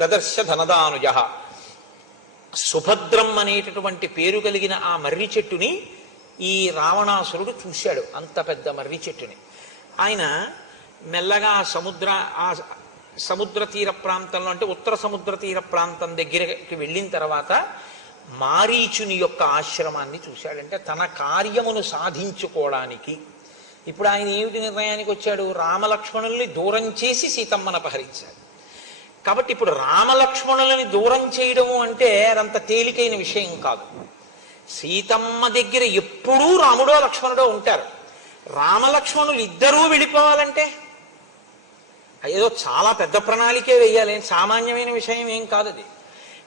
దదర్శ ధనదానుజ. సుభద్రం అనేటటువంటి పేరు కలిగిన ఆ మర్రి చెట్టుని ఈ రావణాసురుడు చూశాడు. అంత పెద్ద మర్రి చెట్టుని ఆయన మెల్లగా ఆ సముద్ర తీర ప్రాంతంలో, అంటే ఉత్తర సముద్ర తీర ప్రాంతం దగ్గరికి వెళ్ళిన తర్వాత మారీచుని యొక్క ఆశ్రమాన్ని చూశాడంటే తన కార్యమును సాధించుకోవడానికి. ఇప్పుడు ఆయన ఏమిటి నిర్ణయానికి వచ్చాడు? రామలక్ష్మణుల్ని దూరం చేసి సీతమ్మను అపహరించాడు. కాబట్టి ఇప్పుడు రామలక్ష్మణులని దూరం చేయడము అంటే అదంత తేలికైన విషయం కాదు. సీతమ్మ దగ్గర ఎప్పుడూ రాముడో లక్ష్మణుడో ఉంటారు. రామలక్ష్మణులు ఇద్దరూ వెళ్ళిపోవాలంటే ఏదో చాలా పెద్ద ప్రణాళికే వేయాలి, సామాన్యమైన విషయం ఏం కాదు అది.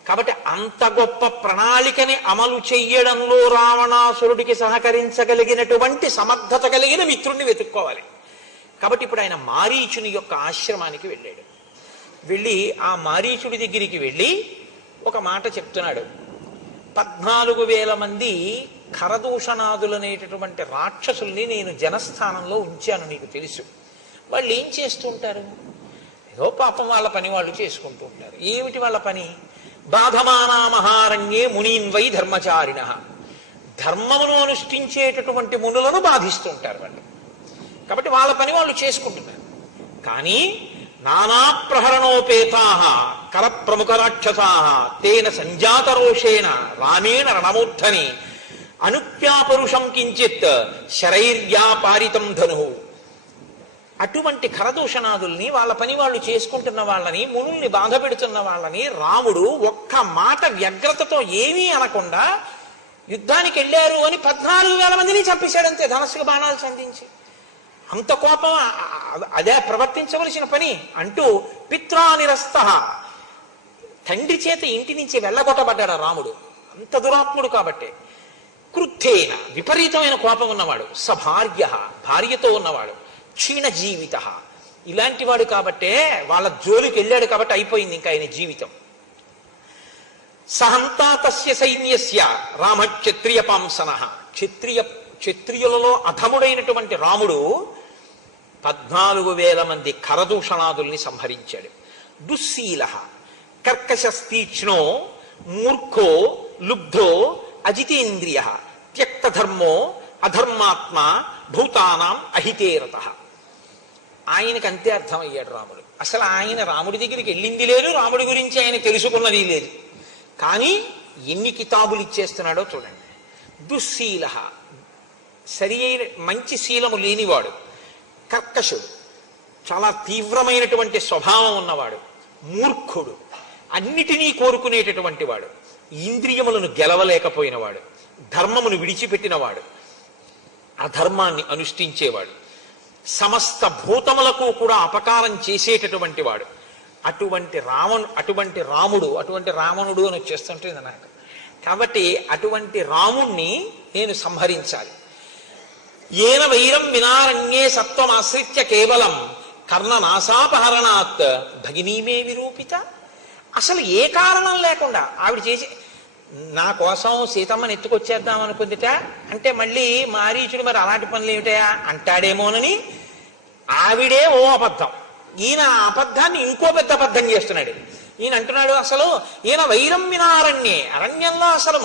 కాబట్టి అంత గొప్ప ప్రణాళికని అమలు చెయ్యడంలో రావణాసురుడికి సహకరించగలిగినటువంటి సమర్థత కలిగిన మిత్రుణ్ణి వెతుక్కోవాలి. కాబట్టి ఇప్పుడు ఆయన మారీచుని యొక్క ఆశ్రమానికి వెళ్ళాడు. వెళ్ళి ఆ మారీచుడి దగ్గరికి వెళ్ళి ఒక మాట చెప్తున్నాడు. 14,000 మంది ఖరదూషణాదులనేటటువంటి రాక్షసుల్ని నేను జనస్థానంలో ఉంచాను, నీకు తెలుసు. వాళ్ళు ఏం చేస్తుంటారు? ఏదో పాపం వాళ్ళ పని వాళ్ళు చేసుకుంటూ ఉంటారు. ఏమిటి వాళ్ళ పని? బాధమానా మహారణ్యే మునీన్వై ధర్మచారిణ. ధర్మమును అనుష్ఠించేటటువంటి మునులను బాధిస్తుంటారు వాళ్ళు. కాబట్టి వాళ్ళ పని వాళ్ళు చేసుకుంటున్నారు. కానీ నానా ప్రహరణోపేతా కర ప్రముఖ రాక్షసా తేన సంజాత రోషేణ రామేణ రణమూర్ధని అనుప్యాపరుషం కించిత్ శరైర్యాపారితం ధను. అటువంటి ఖరదూషణాదుల్ని, వాళ్ళ పని వాళ్ళు చేసుకుంటున్న వాళ్ళని, మునుల్ని బాధ పెడుతున్న వాళ్ళని రాముడు ఒక్క మాట వ్యగ్రతతో ఏమీ అనకుండా యుద్ధానికి వెళ్ళారు అని 14,000 మందిని చంపేశాడంతే, ధనస్సుకు బాణాలు సంధించి. అంత కోపం అదే ప్రవర్తించవలసిన పని అంటూ పిత్రానిరస్త, తండ్రి చేత ఇంటి నుంచి వెళ్ళగొట్టబడ్డాడు రాముడు. అంత దురాత్ముడు కాబట్టి. క్రుద్ధేన, విపరీతమైన కోపం ఉన్నవాడు. సభార్య, భార్యతో ఉన్నవాడు. క్షీణ జీవిత, ఇలాంటి వాడు కాబట్టే వాళ్ళ జోలికి వెళ్ళాడు కాబట్టి అయిపోయింది ఇంకా ఆయన జీవితం. సహంతా తస్య సైన్యస్య రామ క్షత్రియ పాంసన. క్షత్రియులలో అధముడైనటువంటి రాముడు 14,000 మంది ఖరదూషణాదుల్ని సంహరించాడు. దుశ్శీల కర్కశస్తీక్ష్ణో మూర్ఖో లుబ్ధో అజితేంద్రియ త్యక్తధర్మో అధర్మాత్మ భూతానాం అహితేరత. ఆయనకు అంతే అర్థమయ్యాడు రాముడు. అసలు ఆయన రాముడి దగ్గరికి వెళ్ళింది లేదు, రాముడి గురించి ఆయన తెలుసుకున్నది లేదు. కానీ ఎన్ని కితాబులు ఇచ్చేస్తున్నాడో చూడండి. దుశ్శీల, సరి అయిన మంచి శీలము లేనివాడు. కర్కశుడు, చాలా తీవ్రమైనటువంటి స్వభావం ఉన్నవాడు. మూర్ఖుడు, అన్నిటినీ కోరుకునేటటువంటి వాడు. ఇంద్రియములను గెలవలేకపోయినవాడు. ధర్మమును విడిచిపెట్టినవాడు. అధర్మాన్ని అనుష్ఠించేవాడు. సమస్త భూతములకు కూడా అపకారం చేసేటటువంటి వాడు. అటువంటి రాముడు, అటువంటి రావణుడు అని వచ్చేస్తుంటుంది నాకు. కాబట్టి అటువంటి రాముణ్ణి నేను సంహరించాలి. ఏన వైరం వినారణ్యే సత్వమాశ్రిత్య కేవలం కర్ణనాసాపహరణాత్ భగినీమే విరూపిత. అసలు ఏ కారణం లేకుండా ఆవిడ చేసి నా కోసం సీతమ్మని ఎత్తుకొచ్చేద్దాం అనుకుందిట అంటే మళ్ళీ మారీచుడు మరి అలాంటి పనులు ఏమిటయా అంటాడేమోనని ఆవిడే ఓ అబద్ధం. ఈయన ఆ అబద్ధాన్ని ఇంకో పెద్ద అబద్ధం చేస్తున్నాడు. ఈయన అంటున్నాడు అసలు ఈయన వైరం వినారణ్యే, అరణ్యంలో అసలు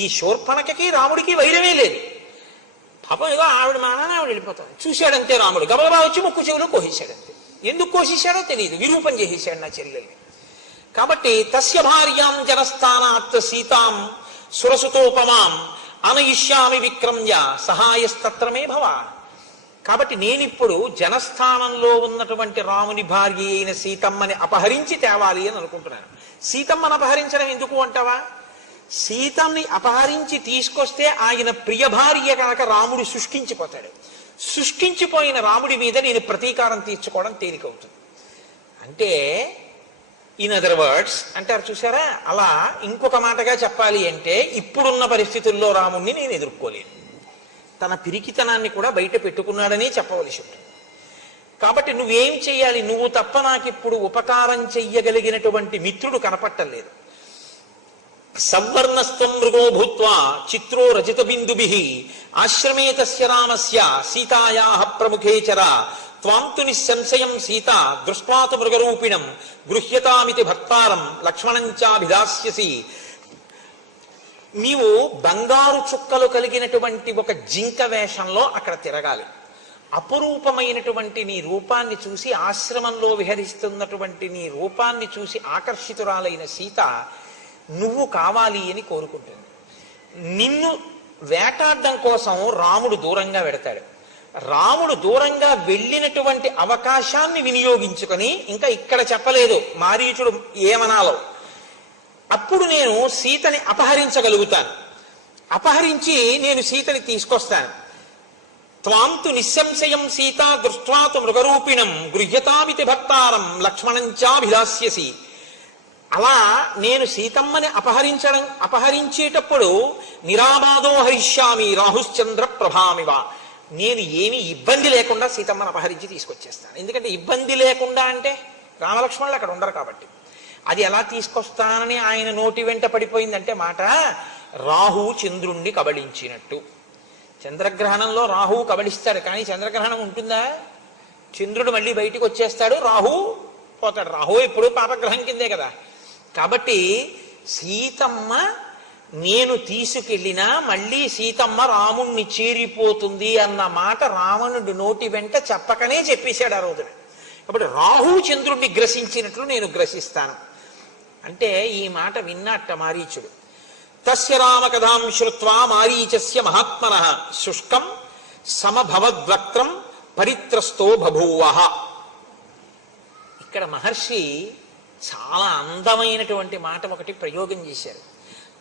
ఈ శూర్పణఖకి రాముడికి వైరమే లేదు. పాపం ఏదో ఆవిడ మానాన్ని ఆవిడ వెళ్ళిపోతాడు. చూశాడంతే రాముడు, గబగబా వచ్చి ముక్కు చెవులో కోసేశాడంతే. ఎందుకు కోసేశాడో తెలియదు, విరూపం చేసేశాడు నా చెల్లెల్ని. కాబట్టి తస్య భార్యాం జనస్థానాత్ సీతాం సురసుతోపమాం అనయిష్యామి విక్రమ్య సహాయస్తత్రమే భవ. కాబట్టి నేనిప్పుడు జనస్థానంలో ఉన్నటువంటి రాముని భార్య అయిన సీతమ్మని అపహరించి తేవాలి అని అనుకుంటున్నాను. సీతమ్మని అపహరించడం ఎందుకు అంటావా? సీతమ్మని అపహరించి తీసుకొస్తే ఆయన ప్రియ భార్య కనుక రాముడు శుష్కించిపోతాడు. శుష్కించిపోయిన రాముడి మీద నేను ప్రతీకారం తీర్చుకోవడం తేలికవుతుంది. అంటే ఇన్ అదర్ వర్డ్స్ అంటారు చూసారా, అలా ఇంకొక మాటగా చెప్పాలి అంటే ఇప్పుడున్న పరిస్థితుల్లో రాముణ్ణి నేను ఎదుర్కోలేను. తన పిరికితనాన్ని కూడా బయట పెట్టుకున్నాడనే చెప్పవలసి ఉంటుంది. కాబట్టి నువ్వేం చెయ్యాలి? నువ్వు తప్ప నాకు ఇప్పుడు ఉపకారం చెయ్యగలిగినటువంటి మిత్రుడు కనపట్టలేదు. సవర్ణస్త్వం మృగో భూత్వా చిత్రో రజిత బిందుభిః ఆశ్రమే తస్య రామస్య సీతాయాః ప్రముఖే చర త్వాంతు నిస్సంశయం సీత దృష్ట్వాతు మృగరూపిణం గృహ్యతామితి భర్తారం లక్ష్మణంచాభిదాస్యసి. నీవు బంగారు చుక్కలు కలిగినటువంటి ఒక జింక వేషంలో అక్కడ తిరగాలి. అపురూపమైనటువంటి నీ రూపాన్ని చూసి, ఆశ్రమంలో విహరిస్తున్నటువంటి నీ రూపాన్ని చూసి ఆకర్షితురాలైన సీత నువ్వు కావాలి అని కోరుకుంటుంది. నిన్ను వేటాడడం కోసం రాముడు దూరంగా వెడతాడు. రాముడు దూరంగా వెళ్ళినటువంటి అవకాశాన్ని వినియోగించుకొని, ఇంకా ఇక్కడ చెప్పలేదు మారీచుడు ఏమనాలో, అప్పుడు నేను సీతని అపహరించగలుగుతాను. అపహరించి నేను సీతని తీసుకొస్తాను. త్వాంతు నిస్సంశయం సీతా దృష్ట్వాతు మృగరూపిణం గృహ్యతామితి భర్తారం లక్ష్మణంచాభిదాస్యసి. అలా నేను సీతమ్మని అపహరించేటప్పుడు నిరాబాదో హరిష్యామి రాహుశ్చంద్ర ప్రభామివ, నేను ఏమీ ఇబ్బంది లేకుండా సీతమ్మని అపహరించి తీసుకొచ్చేస్తాను. ఎందుకంటే ఇబ్బంది లేకుండా అంటే రామలక్ష్మణులు అక్కడ ఉండరు కాబట్టి. అది ఎలా తీసుకొస్తానని ఆయన నోటి వెంట పడిపోయిందంటే మాట, రాహువు చంద్రుణ్ణి కబళించినట్టు. చంద్రగ్రహణంలో రాహువు కబళిస్తాడు, కానీ చంద్రగ్రహణం ఉంటుందా? చంద్రుడు మళ్ళీ బయటికి వచ్చేస్తాడు, రాహువు పోతాడు. రాహువు ఎప్పుడు పాపగ్రహం కిందే కదా. కాబట్టి సీతమ్మ నేను తీసుకెళ్ళినా మళ్ళీ సీతమ్మ రాముణ్ణి చేరిపోతుంది అన్న మాట రావణుడి నోటి వెంట చెప్పకనే చెప్పేశాడు ఆ రోజున. కాబట్టి రాహువు చంద్రుడిని గ్రసించినట్లు నేను గ్రసిస్తాను అంటే ఈ మాట విన్నట్ట మారీచుడు. తస్య రామకథాం శ్రుత్వా మారీచస్య మహాత్మనః శుష్కం సమభవద్వక్త్రం పరిత్రస్తో బభూవః. ఇక్కడ మహర్షి చాలా అందమైనటువంటి మాట ఒకటి ప్రయోగం చేశారు.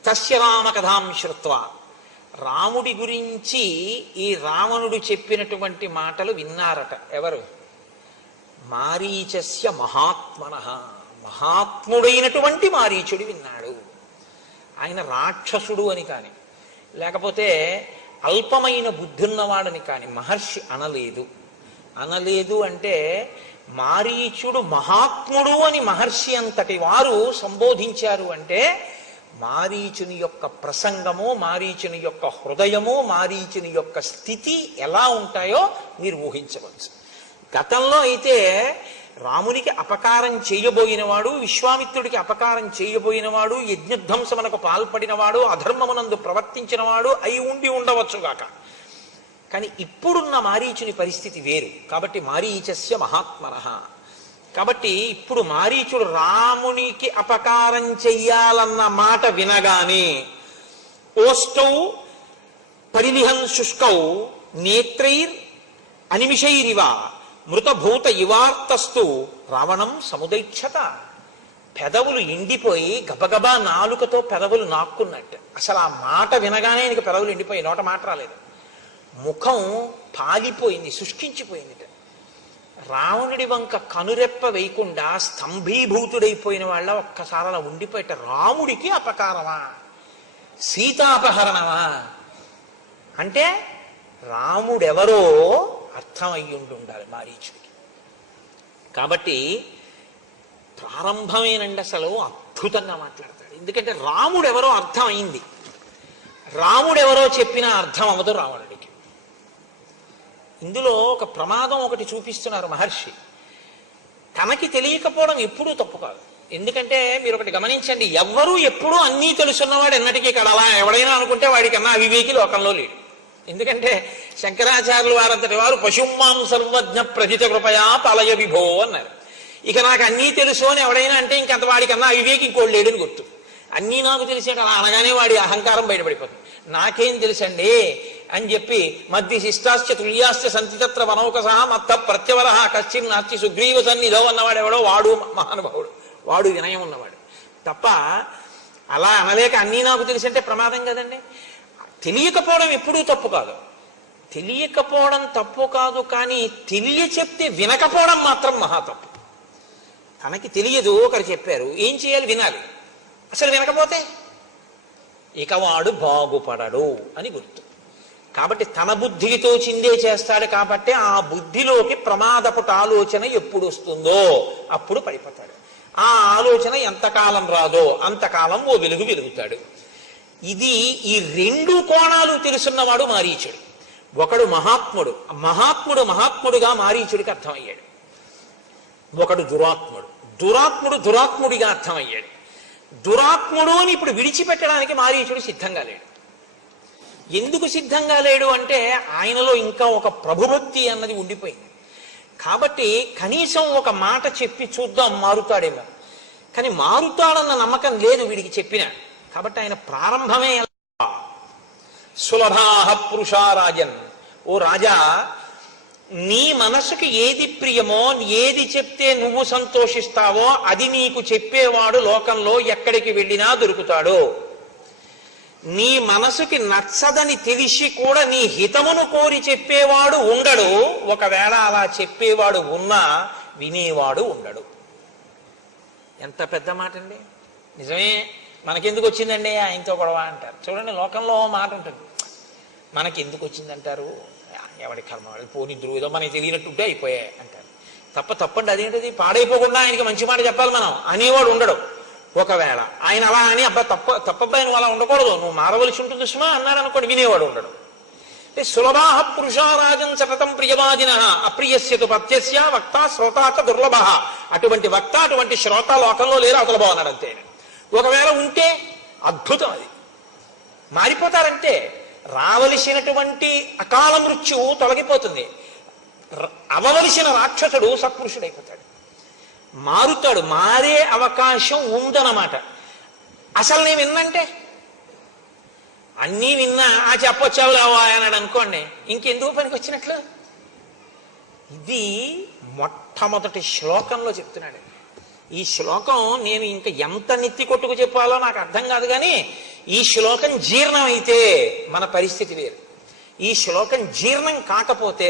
తస్య రామకథాం శ్రుత్వా, రాముడి గురించి ఈ రావణుడు చెప్పినటువంటి మాటలు విన్నారట. ఎవరు? మారీచస్య మహాత్మనః, మహాత్ముడైనటువంటి మారీచుడు విన్నాడు. ఆయన రాక్షసుడు అని కాని, లేకపోతే అల్పమైన బుద్ధి ఉన్నవాడని కాని మహర్షి అనలేదు. అనలేదు అంటే మారీచుడు మహాత్ముడు అని మహర్షి అంతటి వారు సంబోధించారు అంటే మారీచుని యొక్క ప్రసంగము, మారీచుని యొక్క హృదయము, మారీచుని యొక్క స్థితి ఎలా ఉంటాయో మీరు ఊహించవచ్చు. గతంలో అయితే రామునికి అపకారం చేయబోయినవాడు, విశ్వామిత్రుడికి అపకారం చేయబోయినవాడు, యజ్ఞధ్వంసమునకు పాల్పడినవాడు, అధర్మమునందు ప్రవర్తించినవాడు అయి ఉండి ఉండవచ్చుగాక. కానీ ఇప్పుడున్న మారీచుని పరిస్థితి వేరు. కాబట్టి మారీచస్య మహాత్మనః. కాబట్టి ఇప్పుడు మారీచుడు రామునికి అపకారం చెయ్యాలన్న మాట వినగానే ఓష్టౌ పరినిహం శుష్కౌ నేత్రైర్ అనిమిషైరివ మృతభూత ఇవార్తస్తు రావణం సముదైక్షత. పెదవులు ఎండిపోయి గబగబా నాలుకతో పెదవులు నాక్కున్నట్టు. అసలు ఆ మాట వినగానే నీకు పెదవులు ఎండిపోయి నోట మాట రాలేదు. ముఖం పాలిపోయింది, శుష్కించిపోయింది. రావణుడి వంక కనురెప్ప వేయకుండా స్తంభీభూతుడైపోయిన వాళ్ళ ఒక్కసారి అలా ఉండిపోయేట. రాముడికి అపకారమా, సీతాపహరణమా అంటే రాముడెవరో అర్థం అయ్యుండి ఉండాలి మారీచుడికి. కాబట్టి ప్రారంభమేనండి అసలు అద్భుతంగా మాట్లాడతాడు. ఎందుకంటే రాముడెవరో అర్థం అయింది. రాముడెవరో చెప్పినా అర్థం అవ్వదు రావణుడికి. ఇందులో ఒక ప్రమాదం ఒకటి చూపిస్తున్నారు మహర్షి. తనకి తెలియకపోవడం ఎప్పుడూ తప్పు కాదు. ఎందుకంటే మీరు ఒకటి గమనించండి, ఎవ్వరూ ఎప్పుడూ అన్నీ తెలుసున్నవాడు ఎన్నటికీ కడలా ఎవడైనా అనుకుంటే వాడికన్నా అవివేకి లోకంలో లేడు. ఎందుకంటే శంకరాచార్యులు వారంతటి వారు పశుమాం సర్వజ్ఞ ప్రజిత కృపయా పలయ విభో అన్నారు. ఇక నాకు అన్నీ తెలుసు అని ఎవడైనా అంటే ఇంకంత వాడికన్నా అవివేకి ఇంకోటి లేడని గుర్తు. అన్నీ నాకు తెలిసాడు అలా అనగానే వాడి అహంకారం బయటపడిపోతుంది. నాకేం తెలుసండి అని చెప్పి మధ్య శిష్టాశ్చ తుల్యాశ్చ సంతితత్ర వనౌకసహ మత్త ప్రత్యవర కశ్చిన్ నాస్తి సుగ్రీవ సన్నిధో అన్నవాడు ఎవడో వాడు మహానుభావుడు, వాడు వినయం ఉన్నవాడు తప్ప అలా అనలేక అన్నీ నాకు తెలిసి అంటే ప్రమాదం కదండి. తెలియకపోవడం ఎప్పుడూ తప్పు కాదు. తెలియకపోవడం తప్పు కాదు, కానీ తెలియ చెప్తే వినకపోవడం మాత్రం మహా తప్పు. తనకి తెలియదు, ఒకరు చెప్పారు, ఏం చేయాలి? వినాలి. అసలు వినకపోతే ఇక వాడు బాగుపడడు అని గుర్తు. కాబట్టి తన బుద్ధితో చిందే చేస్తాడు. కాబట్టి ఆ బుద్ధిలోకి ప్రమాదపుట ఆలోచన ఎప్పుడు వస్తుందో అప్పుడు పడిపోతాడు. ఆ ఆలోచన ఎంతకాలం రాదో అంతకాలం ఓ వెలుగు వెలుగుతాడు. ఇది ఈ రెండు కోణాలు తెలుసున్నవాడు మారీచుడు. ఒకడు మహాత్ముడు, మహాత్ముడుగా మారీచుడికి అర్థమయ్యాడు. ఒకడు దురాత్ముడు, దురాత్ముడిగా అర్థమయ్యాడు. దురాత్ముడు అని ఇప్పుడు విడిచిపెట్టడానికి మారీచుడు సిద్ధంగా లేడు. ఎందుకు సిద్ధంగా లేడు అంటే ఆయనలో ఇంకా ఒక ప్రభుభక్తి అన్నది ఉండిపోయింది. కాబట్టి కనీసం ఒక మాట చెప్పి చూద్దాం మారుతాడేమో, కానీ మారుతాడన్న నమ్మకం లేదు వీడికి చెప్పిన. కాబట్టి ఆయన ప్రారంభమే సులభాహ పురుషారాజన్, ఓ రాజా, నీ మనసుకి ఏది ప్రియమో, ఏది చెప్తే నువ్వు సంతోషిస్తావో అది నీకు చెప్పేవాడు లోకంలో ఎక్కడికి వెళ్ళినా దొరుకుతాడు. నీ మనసుకి నచ్చదని తెలిసి కూడా నీ హితమును కోరి చెప్పేవాడు ఉండడు. ఒకవేళ అలా చెప్పేవాడు ఉన్నా వినేవాడు ఉండడు. ఎంత పెద్ద మాట అండి! నిజమే. మనకెందుకు వచ్చిందండి ఆయనతో గొడవ అంటారు. చూడండి, లోకంలో మాట ఉంటుంది, మనకెందుకు వచ్చిందంటారు, ఎవడి కర్మ వాళ్ళు పోని ఏదో మనకి తెలియనట్టుంటే అయిపోయాయి అంటారు. తప్పండి. అదేంటిది, పాడైపోకుండా ఆయనకి మంచి మాట చెప్పాలి మనం అనేవాడు ఉండడు. ఒకవేళ ఆయన అలా అని తప్పబ్బాయి నువ్వు అలా ఉండకూడదు, నువ్వు మారవలసి ఉంటుంది సుమా అన్నాడు అనుకోండి, వినేవాడు ఉండడు. అంటే సులభాహ పురుషారాజం సతతం ప్రియవాదిన అప్రియస్యతు పత్యస్య వక్త శ్రోతాచ దుర్లభ. అటువంటి వక్త, అటువంటి శ్రోత లోకంలో లేరు, అవతల బాగున్నాడు అంతే. ఒకవేళ ఉంటే అద్భుతం, అది మారిపోతారంటే రావలసినటువంటి అకాల మృత్యువు తొలగిపోతుంది. అవవలసిన రాక్షసుడు సత్పురుషుడైపోతాడు, మారుతాడు. మారే అవకాశం ఉందన్నమాట. అసలు నేను విన్నంటే అన్నీ విన్నా ఆ చెప్పొచ్చావులేవా అన్నాడు అనుకోండి, ఇంకెందుకు పనికి వచ్చినట్లు. ఇది మొట్టమొదటి శ్లోకంలో చెప్తున్నాడు. ఈ శ్లోకం నేను ఇంకా ఎంత నెత్తి కొట్టుకు చెప్పాలో నాకు అర్థం కాదు, కానీ ఈ శ్లోకం జీర్ణమైతే మన పరిస్థితి వేరు. ఈ శ్లోకం జీర్ణం కాకపోతే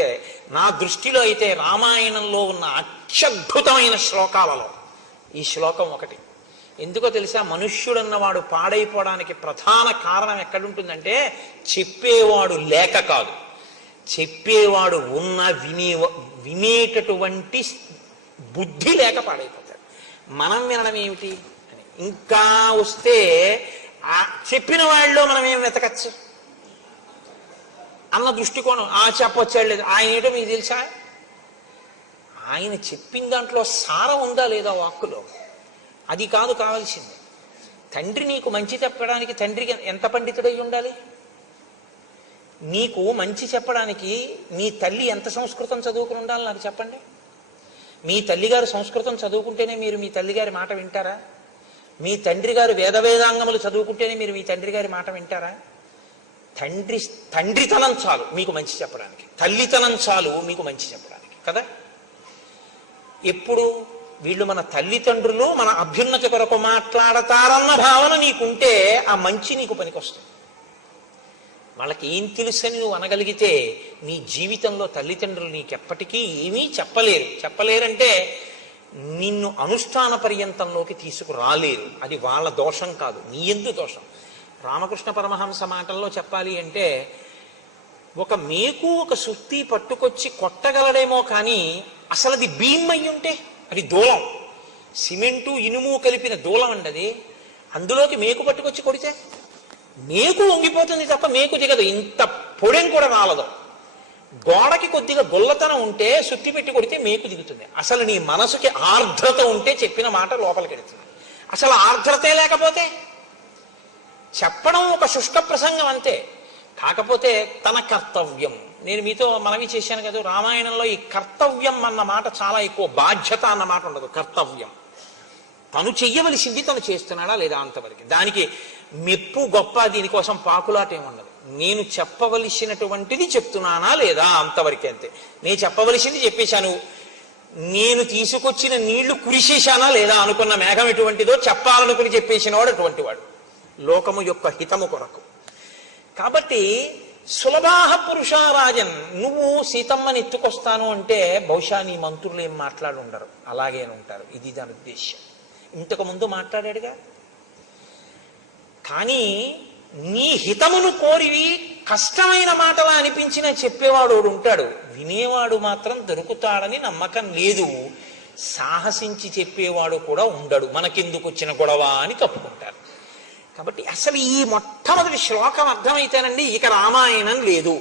నా దృష్టిలో అయితే రామాయణంలో ఉన్న అత్యద్భుతమైన శ్లోకాలలో ఈ శ్లోకం ఒకటి. ఎందుకో తెలుసా, మనుష్యుడన్నవాడు పాడైపోవడానికి ప్రధాన కారణం ఎక్కడుంటుందంటే చెప్పేవాడు లేక కాదు, చెప్పేవాడు ఉన్న వినేటటువంటి బుద్ధి లేక పాడైపోతాడు. మనం వినడం ఏమిటి అని ఇంకా వస్తే ఆ చెప్పిన వాళ్ళలో మనం ఏం వెతకచ్చు అన్న దృష్టికోణం. చెప్పొచ్చాడు లేదు, ఆయన ఏటో మీకు తెలుసా, ఆయన చెప్పిన దాంట్లో సారం ఉందా లేదా వాక్కులో, అది కాదు కావాల్సింది. తండ్రి నీకు మంచి చెప్పడానికి తండ్రికి ఎంత పండితుడై ఉండాలి? నీకు మంచి చెప్పడానికి మీ తల్లి ఎంత సంస్కృతం చదువుకుని ఉండాలి నాకు చెప్పండి. మీ తల్లిగారు సంస్కృతం చదువుకుంటేనే మీరు మీ తల్లిగారి మాట వింటారా? మీ తండ్రి గారు వేదాంగములు చదువుకుంటేనే మీరు మీ తండ్రి గారి మాట వింటారా? తండ్రితనం చాలు మీకు మంచి చెప్పడానికి, తల్లితనం చాలు మీకు మంచి చెప్పడానికి కదా. ఎప్పుడు వీళ్ళు మన తల్లిదండ్రులు మన అభ్యున్నతి కొరకు మాట్లాడతారన్న భావన నీకుంటే ఆ మంచి నీకు పనికొస్తుంది. వాళ్ళకి ఏం తెలుసని నువ్వు అనగలిగితే నీ జీవితంలో తల్లిదండ్రులు నీకెప్పటికీ ఏమీ చెప్పలేరంటే నిన్ను అనుష్ఠాన పర్యంతంలోకి తీసుకురాలేరు. అది వాళ్ళ దోషం కాదు, నీ యందు దోషం. రామకృష్ణ పరమహంస మాటల్లో చెప్పాలి అంటే ఒక మేకు ఒక సుత్తి పట్టుకొచ్చి కొట్టగలడేమో కానీ అసలు అది భీమ్ అయ్యి ఉంటే అది దూలం, సిమెంటు ఇనుము కలిపిన దూలం అండి అది. అందులోకి మేకు పట్టుకొచ్చి కొడితే మేకు వంగిపోతుంది తప్ప మేకు దిగదు, ఇంత పొడెం కూడా రాలదు. గోడకి కొద్దిగా గొల్లతనం ఉంటే సుత్తి పెట్టి కొడితే మేకు దిగుతుంది. అసలు నీ మనసుకి ఆర్ద్రత ఉంటే చెప్పిన మాట లోపలికి వెళుతుంది. అసలు ఆర్ద్రతే లేకపోతే చెప్పడం ఒక శుష్క ప్రసంగం అంతే. కాకపోతే తన కర్తవ్యం, నేను మీతో మనవి చేశాను కదా, రామాయణంలో ఈ కర్తవ్యం అన్న మాట చాలా ఎక్కువ, బాధ్యత అన్న మాట ఉండదు. కర్తవ్యం తను చెయ్యవలసింది తను చేస్తున్నాడా లేదా అంతవరకు. దానికి మెప్పు గొప్ప దీనికోసం పాకులాట ఏముండదు. నేను చెప్పవలసినటువంటిది చెప్తున్నానా లేదా అంతవరకే అంతే. నేను చెప్పవలసింది చెప్పేశాను, నేను తీసుకొచ్చిన నీళ్లు కురిసేశానా లేదా, అనుకున్న మేఘం ఎటువంటిదో చెప్పాలనుకుని చెప్పేసినవాడు అటువంటి వాడు లోకము యొక్క హితము కొరకు. కాబట్టి సులభాహ పురుషారాజన్, నువ్వు సీతమ్మని ఎత్తుకొస్తాను అంటే బహుశా నీ మంత్రులు ఏం మాట్లాడుండరు, అలాగే ఉంటారు. ఇది దాని ఉద్దేశ్యం. ఇంతకు ముందు మాట్లాడాడుగా. కానీ నీ హితమును కోరి కష్టమైన మాటలా అనిపించిన చెప్పేవాడు ఉంటాడు, వినేవాడు మాత్రం దొరుకుతాడని నమ్మకం లేదు. సాహసించి చెప్పేవాడు కూడా ఉండడు, మనకెందుకు వచ్చిన గొడవ అని కప్పుకుంటారు. కాబట్టి అసలు ఈ మొట్టమొదటి శ్లోకం అర్థమైతేనండి ఇక రామాయణం లేదు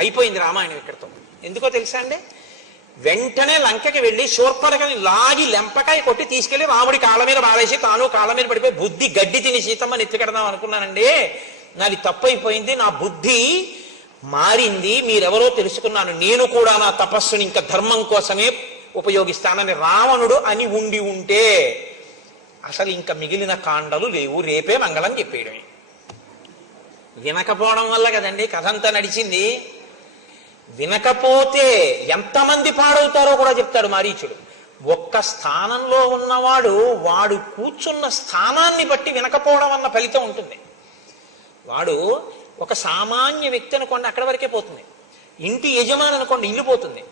అయిపోయింది రామాయణం ఇక్కడితో. ఎందుకో తెలుసా అండి, వెంటనే లంకకి వెళ్ళి శూర్పణఖని లాగి లెంపకాయ కొట్టి తీసుకెళ్లి రాముడి కాళ్ళ మీద బారేసి తాను కాళ్ళ మీద పడిపోయి బుద్ధి గడ్డి తిని సీతమ్మని ఎత్తుకెడదాం అనుకున్నానండి, నాది తప్పైపోయింది, నా బుద్ధి మారింది, మీరెవరో తెలుసుకున్నాను, నేను కూడా నా తపస్సుని ఇంకా ధర్మం కోసమే ఉపయోగిస్తానని రావణుడు అని ఉండి ఉంటే అసలు ఇంకా మిగిలిన కాండలు లేవు, రేపే మంగళం చెప్పేయడమే. వినకపోవడం వల్ల కదండి కథ అంతా నడిచింది. వినకపోతే ఎంతమంది పాడవుతారో కూడా చెప్తాడు మారీచుడు. ఒక్క స్థానంలో ఉన్నవాడు వాడు కూర్చున్న స్థానాన్ని బట్టి వినకపోవడం అన్న ఫలితం ఉంటుంది. వాడు ఒక సామాన్య వ్యక్తి అనుకోండి, అక్కడి వరకే పోతుంది. ఇంటి యజమాని అనుకోండి, ఇల్లు పోతుంది.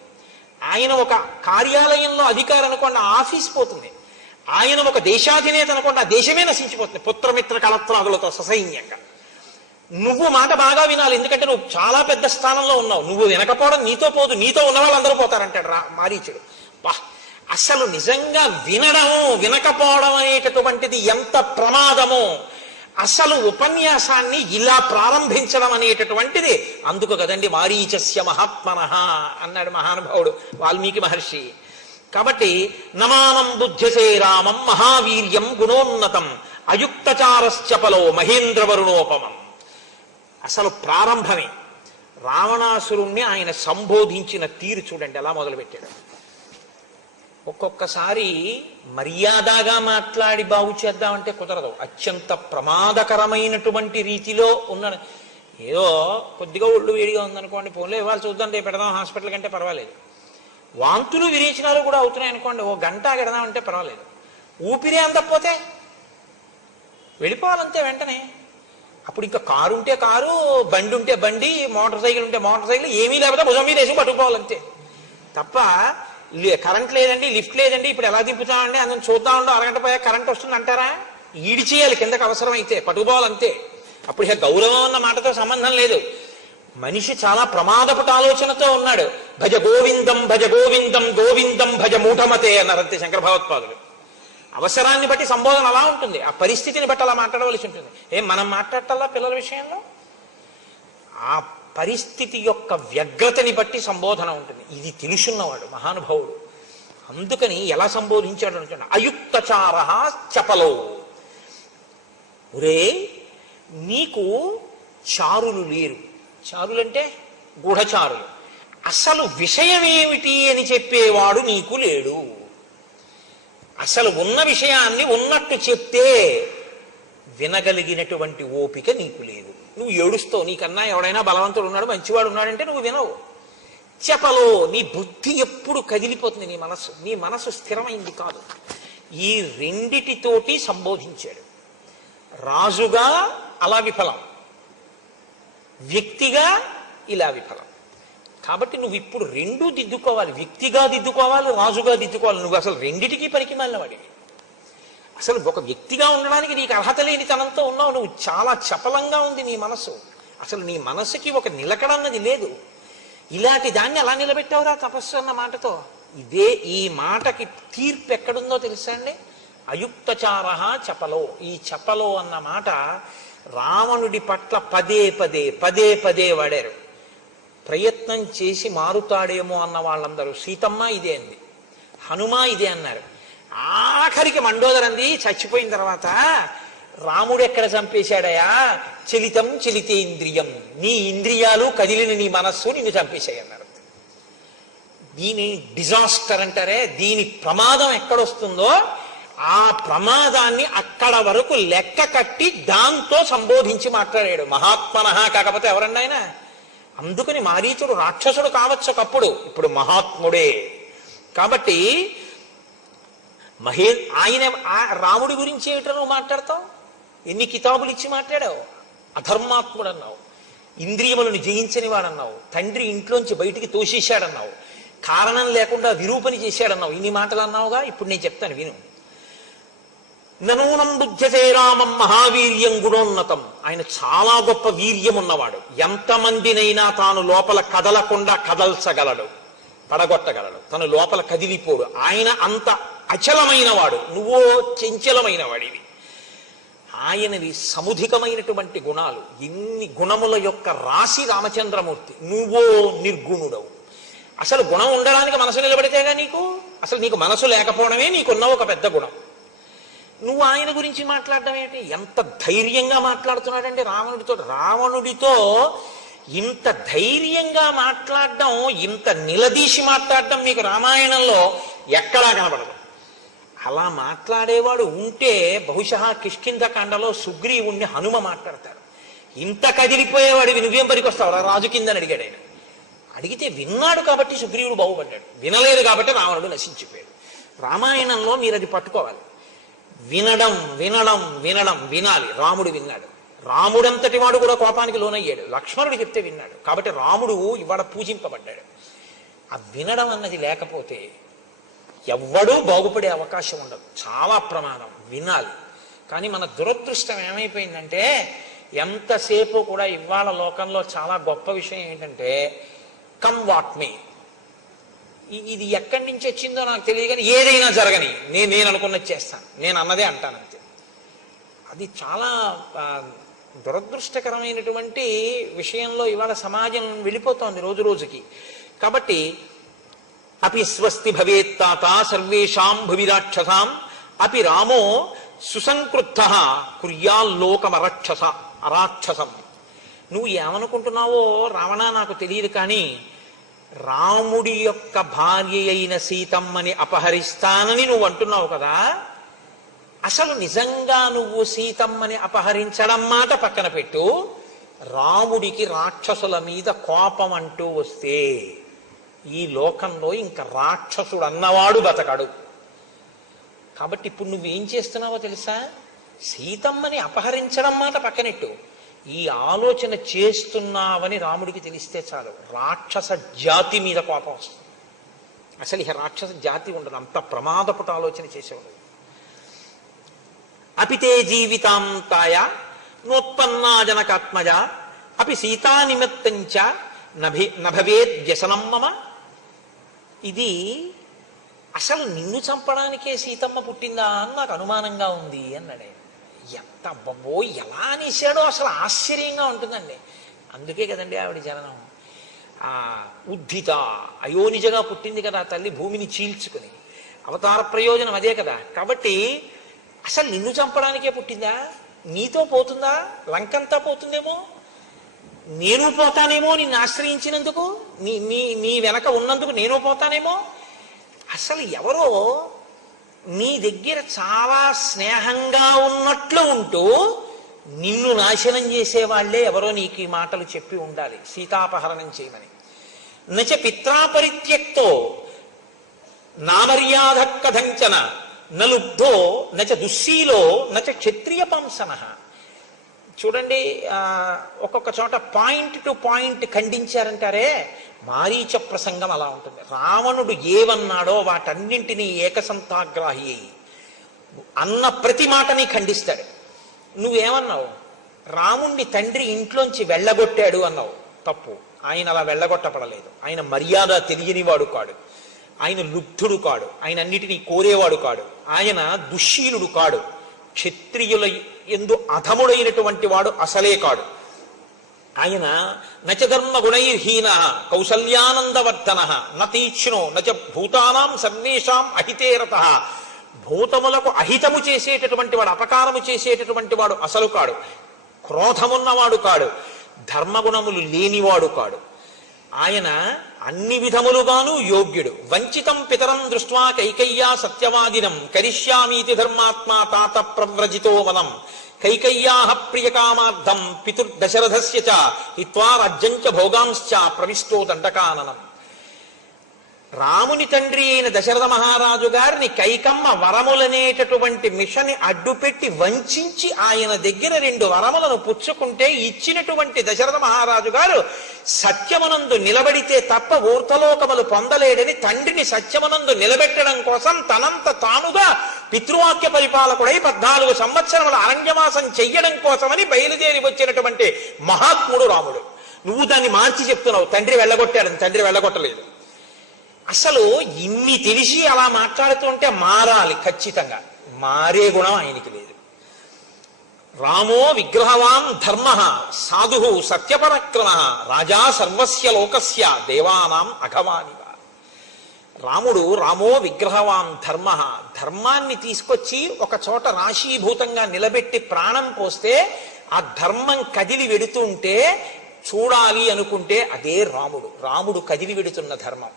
ఆయన ఒక కార్యాలయంలో అధికారి అనుకోండి, ఆఫీస్ పోతుంది. ఆయన ఒక దేశాధినేత అనుకోండి, ఆ దేశమే నశించిపోతుంది పుత్రమిత్ర కలత్రాదులతో ససైన్యంగా. నువ్వు మాట బాగా వినాలి, ఎందుకంటే నువ్వు చాలా పెద్ద స్థానంలో ఉన్నావు. నువ్వు వినకపోవడం నీతో పోదు, నీతో ఉన్న వాళ్ళందరూ పోతారంటాడు మారీచుడు. అసలు నిజంగా వినడము వినకపోవడం అనేటటువంటిది ఎంత ప్రమాదమో, అసలు ఉపన్యాసాన్ని ఇలా ప్రారంభించడం అనేటటువంటిది. అందుకు కదండి మారీచస్య మహాత్మనః అన్నాడు మహానుభావుడు వాల్మీకి మహర్షి. కాబట్టి నమానం బుద్ధ్యసే రామం మహావీర్యం గుణోన్నతం అయుక్తచారశ్చపలో మహేంద్రవరుణోపమం. అసలు ప్రారంభమే. రావణాసురుణ్ణి ఆయన సంబోధించిన తీరు చూడండి ఎలా మొదలుపెట్టాడు. ఒక్కొక్కసారి మర్యాదగా మాట్లాడి బాగు చేద్దామంటే కుదరదు, అత్యంత ప్రమాదకరమైనటువంటి రీతిలో ఉన్న. ఏదో కొద్దిగా ఒళ్ళు వేడిగా ఉందనుకోండి, ఫోన్లో ఇవాళ చూద్దాం రేపు పెడదాం హాస్పిటల్ కంటే పర్వాలేదు. వాంతులు విరేచనాలు కూడా అవుతున్నాయి అనుకోండి, ఓ గంట పెడదామంటే పర్వాలేదు. ఊపిరి అందకపోతే వెళ్ళిపోవాలంతే వెంటనే. అప్పుడు ఇంకా కారు ఉంటే కారు, బండి ఉంటే బండి, మోటార్ సైకిల్ ఉంటే మోటార్ సైకిల్, ఏమీ లేకపోతే భుజం మీద వేసి పట్టుకుపోవాలంతే తప్ప కరెంట్ లేదండి, లిఫ్ట్ లేదండి, ఇప్పుడు ఎలా దింపుతామండి, అందులో చూద్దామండి, అరగంట పోయా కరెంట్ వస్తుంది అంటారా? ఈడి చేయాలి కిందకు అవసరమైతే, పట్టుకుపోవాలంతే. అప్పుడు ఇక గౌరవం అన్న మాటతో సంబంధం లేదు. మనిషి చాలా ప్రమాదపట ఆలోచనతో ఉన్నాడు. భజ గోవిందం భజ గోవిందం గోవిందం భజ మూఢమతే అన్నారంతే శంకర భగవత్పాదులు. అవసరాన్ని బట్టి సంబోధన అలా ఉంటుంది, ఆ పరిస్థితిని బట్టి అలా మాట్లాడవలసి ఉంటుంది. మనం మాట్లాడటల్లా పిల్లల విషయంలో ఆ పరిస్థితి యొక్క వ్యగ్రతని బట్టి సంబోధన ఉంటుంది. ఇది తెలుసున్నవాడు మహానుభావుడు. అందుకని ఎలా సంబోధించాడు అంటే అయుక్తచార చపలో. ఒరే నీకు చారులు లేరు. చారులంటే గూఢచారులు. అసలు విషయం ఏమిటి అని చెప్పేవాడు నీకు లేడు. అసలు ఉన్న విషయాన్ని ఉన్నట్టు చెప్తే వినగలిగినటువంటి ఓపిక నీకు లేదు. నువ్వు ఏడుస్తావు. నీకన్నా ఎవడైనా బలవంతుడు ఉన్నాడు, మంచివాడు ఉన్నాడంటే నువ్వు వినవు. చెప్పలో నీ బుద్ధి ఎప్పుడు కదిలిపోతుంది, నీ మనసు స్థిరమైంది కాదు. ఈ రెండిటితోటి సంబోధించాడు. రాజుగా అలా విఫలం, వ్యక్తిగా ఇలా విఫలం. కాబట్టి నువ్వు ఇప్పుడు రెండూ దిద్దుకోవాలి. వ్యక్తిగా దిద్దుకోవాలి, రాజుగా దిద్దుకోవాలి. నువ్వు అసలు రెండిటికీ పనికి మాలిన వాడివి. అసలు ఒక వ్యక్తిగా ఉండడానికి నీకు అర్హత లేని తనంతో ఉన్నావు. నువ్వు చాలా చపలంగా ఉంది నీ మనసు. అసలు నీ మనసుకి ఒక నిలకడన్నది లేదు. ఇలాంటి దాన్ని ఎలా నిలబెట్టావురా తపస్సు అన్న మాటతో? ఇదే ఈ మాటకి తీర్పు ఎక్కడుందో తెలుసా అండి? అయుక్తచార చపలో. ఈ చపలో అన్న మాట రావణుడి పట్ల పదే పదే వాడారు. ప్రయత్నం చేసి మారుతాడేమో అన్న వాళ్ళందరూ సీతమ్మ ఇదే అంది, హనుమ ఇదే అన్నారు. ఆఖరికి మండోదరంది చచ్చిపోయిన తర్వాత రాముడు ఎక్కడ చంపేశాడయా? చలితం చలితేంద్రియం, నీ ఇంద్రియాలు కదిలిన నీ మనస్సు నిన్ను చంపేశాయి అన్నారు. దీని డిజాస్టర్ అంటారే, దీని ప్రమాదం ఎక్కడొస్తుందో ఆ ప్రమాదాన్ని అక్కడ వరకు లెక్క కట్టి దాంతో సంబోధించి మాట్లాడాడు. మహాత్మనః కాకపోతే ఎవరండి ఆయన? అందుకని మారీచుడు రాక్షసుడు కావచ్చు ఒకప్పుడు, ఇప్పుడు మహాత్ముడే. కాబట్టి ఆయన రాముడి గురించి ఏమిటో నువ్వు మాట్లాడతావు? ఎన్ని కితాబులు ఇచ్చి మాట్లాడావు? అధర్మాత్ముడు అన్నావు, ఇంద్రియములను జయించని వాడన్నావు, తండ్రి ఇంట్లోంచి బయటికి తోసేశాడన్నావు, కారణం లేకుండా విరూపని చేశాడన్నావు. ఇన్ని మాటలు అన్నావుగా. ఇప్పుడు నేను చెప్తాను విను. ననూనం బుద్ధ్యతే రామం మహావీర్యం గుణోన్నతం. ఆయన చాలా గొప్ప వీర్యం ఉన్నవాడు. ఎంతమందినైనా తాను లోపల కదలకుండా కదల్చగలడు, పడగొట్టగలడు. తను లోపల కదిలిపోడు. ఆయన అంత అచలమైన వాడు, నువ్వు చంచలమైన వాడివి. ఆయనవి సముధికమైనటువంటి గుణాలు. ఇన్ని గుణముల యొక్క రాశి రామచంద్రమూర్తి. నువ్వో నిర్గుణుడవు. అసలు గుణం ఉండడానికి మనసు నిలబడితేగా నీకు, అసలు నీకు మనసు లేకపోవడమే నీకున్న ఒక పెద్ద గుణం. నువ్వు ఆయన గురించి మాట్లాడడం ఏంటి? ఎంత ధైర్యంగా మాట్లాడుతున్నాడంటే రావణుడితో ఇంత ధైర్యంగా మాట్లాడడం, ఇంత నిలదీసి మాట్లాడడం మీకు రామాయణంలో ఎక్కడా కనబడదు. అలా మాట్లాడేవాడు ఉంటే బహుశా కిష్కింధకాండలో సుగ్రీవుణ్ణి హనుమ మాట్లాడతారు. ఇంత కదిలిపోయేవాడివి నువ్వేం పనికొస్తావు రాజు కిందని అడిగాడు ఆయన. అడిగితే విన్నాడు కాబట్టి సుగ్రీవుడు బాగుపడ్డాడు, వినలేదు కాబట్టి రావణుడు నశించిపోయాడు. రామాయణంలో మీరు అది పట్టుకోవాలి. వినడం వినడం వినడం వినాలి. రాముడు విన్నాడు. రాముడంతటి వాడు కూడా కోపానికి లోనయ్యాడు. లక్ష్మణుడు చెప్తే విన్నాడు. కాబట్టి రాముడు ఇవాళ పూజింపబడ్డాడు. ఆ వినడం అన్నది లేకపోతే ఎవ్వడూ బాగుపడే అవకాశం ఉండదు. చాలా ప్రమాదం. వినాలి. కానీ మన దురదృష్టం ఏమైపోయిందంటే ఎంతసేపు కూడా ఇవాళ లోకంలో చాలా గొప్ప విషయం ఏంటంటే కమ్ వాట్ మే. ఇది ఎక్కడి నుంచి వచ్చిందో నాకు తెలియదు కానీ ఏదైనా జరగని నేను అనుకున్నది చేస్తాను, నేను అన్నదే అంటాను అంతే. అది చాలా దురదృష్టకరమైనటువంటి విషయంలో ఇవాళ సమాజం వెళ్ళిపోతోంది రోజు రోజుకి. కాబట్టి అపి స్వస్తి భవేత్తాత సర్వేషాం భువిరాక్షసాం అపి రామో సుసంకృద్ధ అరాక్షసం. నువ్వు ఏమనుకుంటున్నావో రావణ నాకు తెలియదు, కానీ రాముడి యొక్క భార్య అయిన సీతమ్మని అపహరిస్తానని నువ్వు అంటున్నావు కదా. అసలు నిజంగా నువ్వు సీతమ్మని అపహరించడం మాట పక్కన పెట్టు. రాముడికి రాక్షసుల మీద కోపం అంటూ వస్తే ఈ లోకంలో ఇంకా రాక్షసుడు అన్నవాడు బతకడు. కాబట్టి ఇప్పుడు నువ్వేం చేస్తున్నావో తెలుసా? సీతమ్మని అపహరించడం మాట పక్కనెట్టు, ఈ ఆలోచన చేస్తున్నావని రాముడికి తెలిస్తే చాలు రాక్షస జాతి మీద కోపం వస్తుంది. అసలు ఇక రాక్షస జాతి ఉండదు, అంత ప్రమాదపుట ఆలోచన చేసేవాడు. అపితే జీవితాంతాయ నోత్పన్నా జనకాత్మజ అపి సీతా నిమిత్తంచ నభవేద్ వ్యసనం మమ. ఇది అసలు నిన్ను చంపడానికే సీతమ్మ పుట్టిందా అని నాకు అనుమానంగా ఉంది అన్నాడే. ఎంత అబ్బో ఎలా అనేసాడో అసలు ఆశ్చర్యంగా ఉంటుందండి. అందుకే కదండి ఆవిడ జననం. ఉద్ధిత అయోనిజగా పుట్టింది కదా తల్లి, భూమిని చీల్చుకుని. అవతార ప్రయోజనం అదే కదా. కాబట్టి అసలు నిన్ను చంపడానికే పుట్టిందా? నీతో పోతుందా? లంకంతా పోతుందేమో, నేను పోతానేమో నిన్ను ఆశ్రయించినందుకు, నీ వెనక ఉన్నందుకు నేను పోతానేమో. అసలు ఎవరో నీ దగ్గర చాలా స్నేహంగా ఉన్నట్లు ఉంటూ నిన్ను నాశనం చేసేవాళ్లే ఎవరో నీకు ఈ మాటలు చెప్పి ఉండాలి సీతాపహరణం చేయమని. నచ పిత్రాపరిత్యక్తో నామర్యాద కథంచన నలుబ్ధో నచ దుశ్శీలో నచ క్షత్రియ పంసన. చూడండి, ఒక్కొక్క చోట పాయింట్ టు పాయింట్ ఖండించారంటారే, మారీచ ప్రసంగం అలా ఉంటుంది. రావణుడు ఏవన్నాడో వాటన్నింటినీ ఏకసంతాగ్రాహి అయి అన్న ప్రతి మాటని ఖండిస్తాడు. నువ్వేమన్నావు? రాముణ్ణి తండ్రి ఇంట్లోంచి వెళ్ళగొట్టాడు అన్నావు. తప్పు. ఆయన అలా వెళ్ళగొట్టపడలేదు. ఆయన మర్యాద తెలియనివాడు కాడు, ఆయన లుబ్ధుడు కాడు, ఆయన అన్నిటినీ కోరేవాడు కాడు, ఆయన దుశ్శీలుడు కాడు, క్షత్రియుల ఎందు అధముడైనటువంటి వాడు అసలే కాడు. ఆయన నచ ధర్మ గుణైర్హీన కౌసల్యానందవర్ధన నతీక్ష్ణో నచ భూతానాం సర్వేషాం అహితేరత. భూతములకు అహితము చేసేటటువంటి వాడు, అపకారము చేసేటటువంటి వాడు అసలు కాడు, క్రోధమున్నవాడు కాడు, ధర్మగుణములు లేనివాడు కాడు. ఆయన అన్ని విధములుగాను యోగ్యుడు. వంచితం పితరం దృష్ట్వా కైకయ్యా సత్యవాదినం కరిష్యామీతి ధర్మాత్మా తాత ప్రవ్రజితో వనం కైకయ్యా ప్రియకామార్థం పితుర్దశరథస్య చ హిత్వా రాజ్యంచ భోగాంశ్చ ప్రవిష్టో దండకాననం. రాముని తండ్రి అయిన దశరథ మహారాజు గారిని కైకమ్మ వరములనేటటువంటి మిషని అడ్డుపెట్టి వంచి ఆయన దగ్గర 2 వరములను పుచ్చుకుంటే ఇచ్చినటువంటి దశరథ మహారాజు గారు సత్యమునందు నిలబడితే తప్ప ఊర్ధలోకములు పొందలేడని తండ్రిని సత్యమునందు నిలబెట్టడం కోసం తనంత తానుగా పితృవాక్య పరిపాలకుడై 14 సంవత్సరముల అరణ్యవాసం చెయ్యడం కోసమని బయలుదేరి వచ్చినటువంటి మహాత్ముడు రాముడు. నువ్వు దాన్ని మార్చి చెప్తున్నావు, తండ్రి వెళ్ళగొట్టాడని. తండ్రి వెళ్ళగొట్టలేదు. అసలు ఇన్ని తెలిసి అలా మాట్లాడుతూ ఉంటే మారాలి ఖచ్చితంగా. మారే గుణం ఆయనకి లేదు. రామో విగ్రహవాన్ ధర్మ సాధు సత్యపరాక్రమ రాజా సర్వస్య లోకస్య దేవానాం అఘవానివ. రామో విగ్రహవాన్ ధర్మ, ధర్మాన్ని తీసుకొచ్చి ఒక చోట రాశీభూతంగా నిలబెట్టి ప్రాణం పోస్తే ఆ ధర్మం కదిలి వెడుతుంటే చూడాలి అనుకుంటే అదే రాముడు కదిలి వెడుతున్న ధర్మం.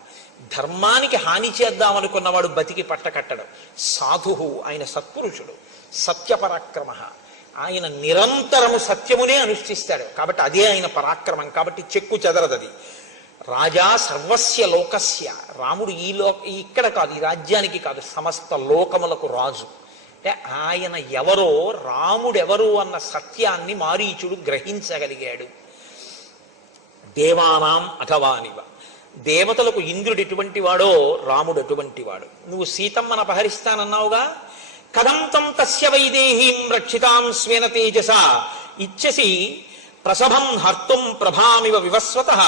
ధర్మానికి హాని చేద్దామనుకున్నవాడు బతికి పట్టకట్టడం. సాధువు, ఆయన సత్పురుషుడు. సత్యపరాక్రమ, ఆయన నిరంతరము సత్యమునే అనుష్ఠిస్తాడు కాబట్టి అదే ఆయన పరాక్రమం. కాబట్టి చెక్కు చెదరదది. రాజా సర్వస్య లోకస్య, రాముడు ఇక్కడ కాదు, ఈ రాజ్యానికి కాదు, సమస్త లోకములకు రాజు. అంటే ఆయన ఎవరో, రాముడెవరు అన్న సత్యాన్ని మారీచుడు గ్రహించగలిగాడు. దేవానాం అథవానివ, దేవతలకు ఇంద్రుడు ఎటువంటి వాడో రాముడు అటువంటి వాడు. నువ్వు సీతమ్మను అపహరిస్తానన్నావుగా, కథం తం తస్య వైదేహీం రక్షితాం స్వేన తేజస ఇచ్చసి ప్రసభం హర్తుం ప్రభామివ వివస్వతః.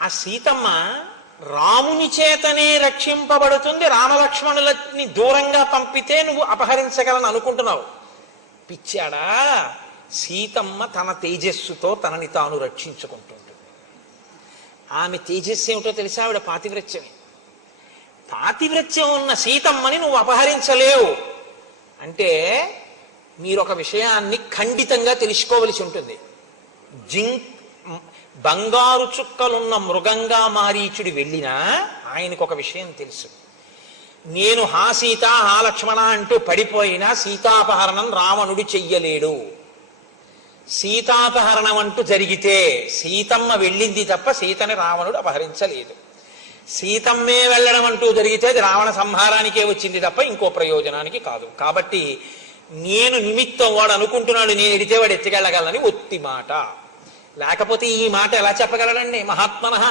ఆ సీతమ్మ రాముని చేతనే రక్షింపబడుతుంది, రామలక్ష్మణులని దూరంగా పంపితే నువ్వు అపహరించగలను అనుకుంటున్నావు. పిచ్చాడా, సీతమ్మ తన తేజస్సుతో తనని తాను రక్షించుకుంటుంది. ఆమె తేజస్సు ఏమిటో తెలిసా? ఆవిడ పాతివ్రత్యమే. పాతివ్రత్యం ఉన్న సీతమ్మని నువ్వు అపహరించలేవు అంటే మీరు ఒక విషయాన్ని ఖండితంగా తెలుసుకోవలసి ఉంటుంది. బంగారు చుక్కలున్న మృగంగా మారీచుడి వెళ్ళినా ఆయనకు ఒక విషయం తెలుసు. నేను హా సీత హా లక్ష్మణ అంటూ పడిపోయినా సీతాపహరణం రావణుడు చెయ్యలేడు. సీతాపహరణం అంటూ జరిగితే సీతమ్మ వెళ్ళింది తప్ప సీతని రావణుడు అపహరించలేదు. సీతమ్మే వెళ్ళడం అంటూ జరిగితే అది రావణ సంహారానికే వచ్చింది తప్ప ఇంకో ప్రయోజనానికి కాదు. కాబట్టి నేను నిమిత్తం, వాడు అనుకుంటున్నాడు నేను ఎడితే వాడు ఎత్తుకెళ్ళగలని ఒత్తి మాట. లేకపోతే ఈ మాట ఎలా చెప్పగలడండి మహాత్మనః?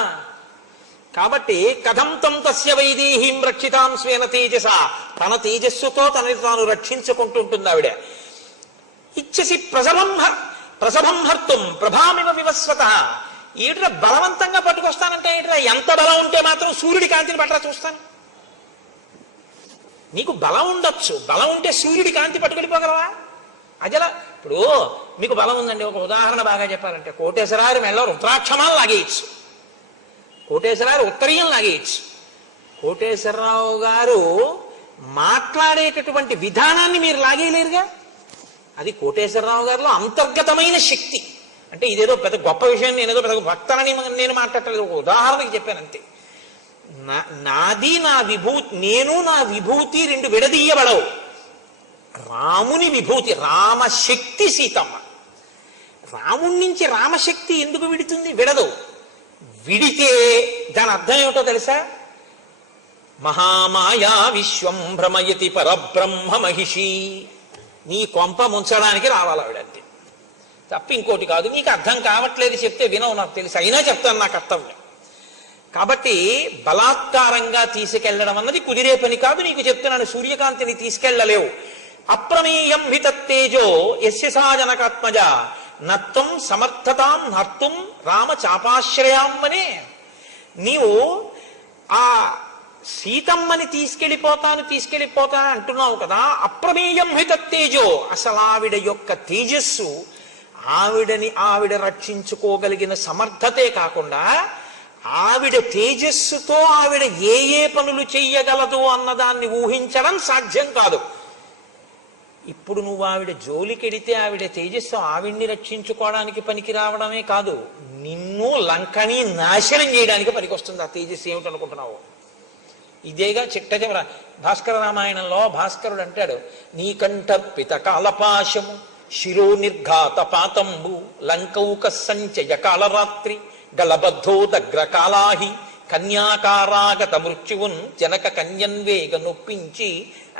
కాబట్టి కథం తం తస్య వైదేహీం రక్షితాం స్వేన తేజస, తన తేజస్సుతో తనని తాను రక్షించుకుంటుంటుంది ఆవిడ. ఇచ్చసి ప్రసభం హర్తుం ప్రభామివ వివస్వతః. ఏట్రా బలవంతంగా పట్టుకొస్తానంటే ఏట్రా? ఎంత బలం ఉంటే మాత్రం సూర్యుడి కాంతిని పట్టరా చూస్తాను. నీకు బలం ఉండొచ్చు, బలం ఉంటే సూర్యుడి కాంతి పట్టుకెళ్ళిపోగలవా? అదిలా. ఇప్పుడు మీకు బలం ఉందండి, ఒక ఉదాహరణ బాగా చెప్పాలంటే కోటేశ్వరారు మెళ్ళ రుద్రాక్షమాలు లాగేయచ్చు, కోటేశ్వరారు ఉత్తరీయం లాగేయచ్చు. కోటేశ్వరరావు గారు మాట్లాడేటటువంటి విధానాన్ని మీరు లాగేయలేరుగా. అది కోటేశ్వరరావు గారిలో అంతర్గతమైన శక్తి. అంటే ఇదేదో పెద్ద గొప్ప విషయం, నేనేదో పెద్ద భక్తనని నేను మాట్లాడలేదు, ఒక ఉదాహరణకి చెప్పాను అంతే. నాది నా విభూతి, నేను నా విభూతి రెండు విడదీయబడవు. రాముని విభూతి, రామశక్తి సీతమ్మ. రాముడి నుంచి రామశక్తి ఎందుకు విడుతుంది? విడదు. విడితే దాని అర్థం ఏమిటో తెలుసా? మహామాయా విశ్వం భ్రమయతి పరబ్రహ్మ మహిషి. నీ కొంప ముంచడానికి రావాలి ఆవిడ, అంతే తప్ప ఇంకోటి కాదు. నీకు అర్థం కావట్లేదు చెప్తే వినవు, నాకు తెలుసు, అయినా చెప్తాను, నా కర్తవ్యం. కాబట్టి బలాత్కారంగా తీసుకెళ్లడం అన్నది కుదిరే పని కాదు. నీకు చెప్తున్నాను, సూర్యకాంతిని తీసుకెళ్లలేవు. అప్రమేయం హి తత్తేజో యస్య సా జనకాత్మజ నత్వం సమర్థతాం హర్తుం రామ చాపాశ్రయామ్మనే. నీవు ఆ సీతమ్మని తీసుకెళ్ళిపోతా అంటున్నావు కదా. అప్రమేయం హి తత్తేజో, అసలు ఆవిడ యొక్క తేజస్సు, ఆవిడ రక్షించుకోగలిగిన సమర్థతే కాకుండా ఆవిడ తేజస్సుతో ఆవిడ ఏ ఏ పనులు చెయ్యగలదు అన్నదాన్ని ఊహించడం సాధ్యం కాదు. ఇప్పుడు నువ్వు ఆవిడ జోలికెడితే ఆవిడ తేజస్సు ఆవిడ్ని రక్షించుకోవడానికి పనికి రావడమే కాదు, నిన్ను లంకని నాశనం చేయడానికి పనికొస్తుంది ఆ తేజస్సు. ఏమిటనుకుంటున్నావు? ఇదేగా చిట్ట భాస్కర రామాయణంలో భాస్కరుడు అంటాడు, నీకంఠర్పిత కాలపాశము శిరో నిర్ఘాత పాతంబు లంకౌక సంచయ కాలరాత్రి గలబద్ధో దగ్రకాలాహి కన్యాకారాగత మృత్యువున్ జనక కన్యన్వేగ నొప్పించి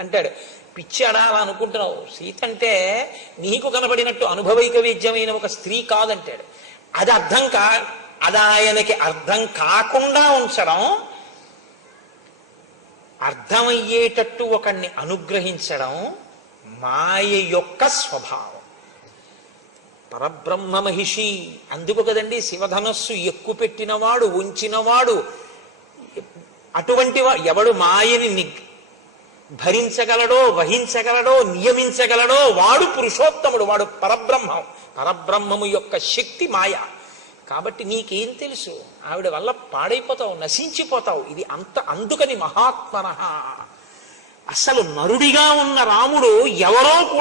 అంటాడు. పిచ్చాడా అలా అనుకుంటున్నావు? సీత అంటే నీకు కనబడినట్టు అనుభవైక వేద్యమైన ఒక స్త్రీ కాదంటాడు. అది ఆయనకి అర్థం కాకుండా ఉంచడం, అర్థమయ్యేటట్టు ఒకణ్ణి అనుగ్రహించడం మాయ యొక్క స్వభావం. పరబ్రహ్మ మహిషి. అందుకు కదండి శివధనస్సు ఎక్కువ పెట్టినవాడు, ఉంచినవాడు, అటువంటి ఎవడు మాయని భరించగలడో వహించగలడో నియమించగలడో వాడు పురుషోత్తముడు, వాడు పరబ్రహ్మం. పరబ్రహ్మము యొక్క శక్తి మాయ. కాబట్టి నీకేం తెలుసు? ఆవిడ వల్ల పాడైపోతావు, నశించిపోతావు. ఇది అంత అందుకని మహాత్మనః. అసలు నరుడిగా ఉన్న రాముడు ఎవరో కూడా